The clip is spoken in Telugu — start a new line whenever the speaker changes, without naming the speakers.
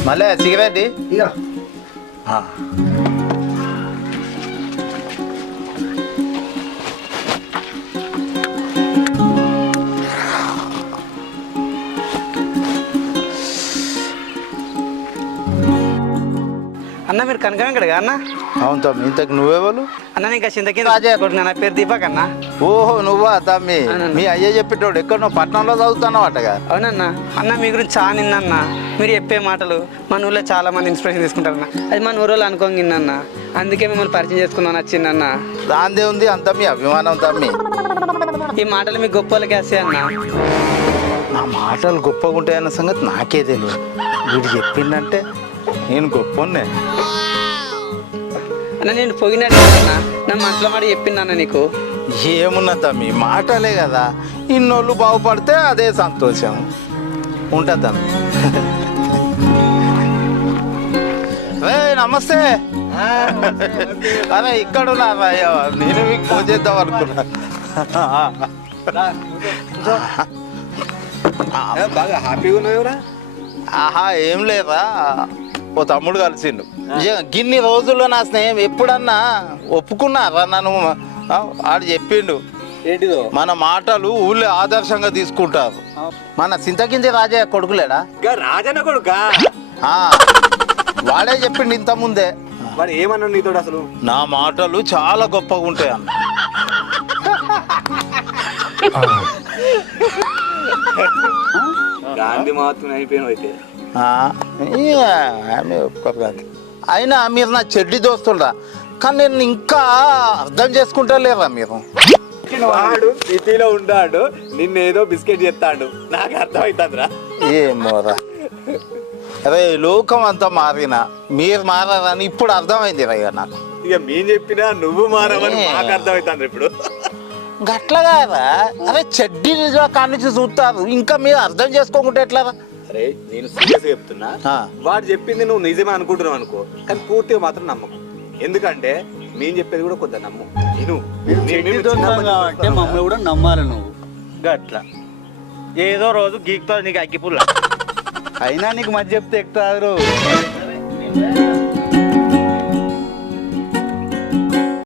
మళ్ళీ సిగరెట్
ఇక
అన్న మీరు కనకనకడగా అన్న
అవును తమ్మి ఇంతకు నువ్వెవరు
అన్న ఇంకా చింతకి రాజయ్య కొడుకు నా పేరు దీపక్ అన్న.
ఓహో నువ్వా తమ్మి
అవునన్న.
మీ అయ్యే చెప్పేటోడు ఎక్కడో పట్టణంలో చదువుతున్నావు అట్టగా
అవునన్న. అన్న మీ గురించి చాలా నిన్నన్న మీరు చెప్పే మాటలు మన ఊళ్ళో చాలా మంది ఇన్స్పిరేషన్ తీసుకుంటారన్న. అది మన ఊరోళ్ళు అనుకోంగిన్నన్న, అందుకే మిమ్మల్ని పరిచయం చేసుకుందాం వచ్చిందన్న.
దాందే ఉంది అంత మీ అభిమానం తమ్మి.
ఈ మాటలు మీకు గొప్ప వాళ్ళకి వేస్తాయి అన్న.
నా మాటలు గొప్పగా ఉంటాయన్న సంగతి నాకే తెలియదు. వీడు చెప్పిందంటే నేను గొప్పనే.
అన్న నేను పోయినట్టు అన్న, నా మనసులో మాట చెప్పిందన్న నీకు.
ఏమున్నా తమ్మి మాటలే కదా, ఇన్నోళ్ళు బాగుపడితే అదే సంతోషం ఉంటుంది తమ్మి. నమస్తే. అరే ఇక్కడ ఉన్నారా? నేను మీకు ఫోన్ చేద్దాం అనుకున్నా.
బాగా హ్యాపీగా ఉన్నావురా?
ఆహా ఏం లేదా, ఓ తమ్ముడు కలిసిండు. గిన్ని రోజుల్లో నా స్నేహం ఎప్పుడన్నా ఒప్పుకున్నారా నన్ను? ఆడు చెప్పిండు
ఏంటిదో
మన మాటలు ఊళ్ళో ఆదర్శంగా తీసుకుంటారు. మన చింతకింది రాజయ్య కొడుకులేడా?
రాజన్న కొడుకా?
వాడే చెప్పిండు ఇంత ముందే.
మరి ఏమన్నాడు నీతో అసలు?
నా మాటలు చాలా గొప్పగా ఉంటాయి అన్న.
గాంధీ మాత్రం అయిపోయిన అయితే
అయినా మీరు నా చెడ్డి దోస్తులరా, కానీ నేను ఇంకా అర్థం చేసుకుంటా లేరా మీరు?
వాడు సిటీలో ఉంటాడు, నిన్నేదో బిస్కెట్ చేస్తాడు, నాకు అర్థమవుతుందిరా.
ఏమోరా, అరే లోకం అంతా మారినా మీరు మారని ఇప్పుడు అర్థమైంది రా నాకు.
ఇక మేము చెప్పినా నువ్వు మారవని మాకు అర్థమవుతుంది ఇప్పుడు.
గట్ల కాదా? అరే చెడ్డి కాడి నుంచి చూస్తారు, ఇంకా మీరు అర్థం చేసుకోకుంటే ఎట్లా?
అరే నేను సీరియస్ చెప్తున్నా, వాడు చెప్పింది నువ్వు నిజమే అనుకుంటున్నావు అనుకో, కానీ పూర్తిగా మాత్రం నమ్మకం. ఎందుకంటే మేము చెప్పేది కూడా కొంత నమ్ము.
అంటే మమ్మల్ని కూడా నమ్మాలి నువ్వు. గట్లా ఏదో రోజు గీక్తో నీకు అగ్గిపుల్ల అయినా నీకు మధ్య చెప్తే ఎక్కుతారు.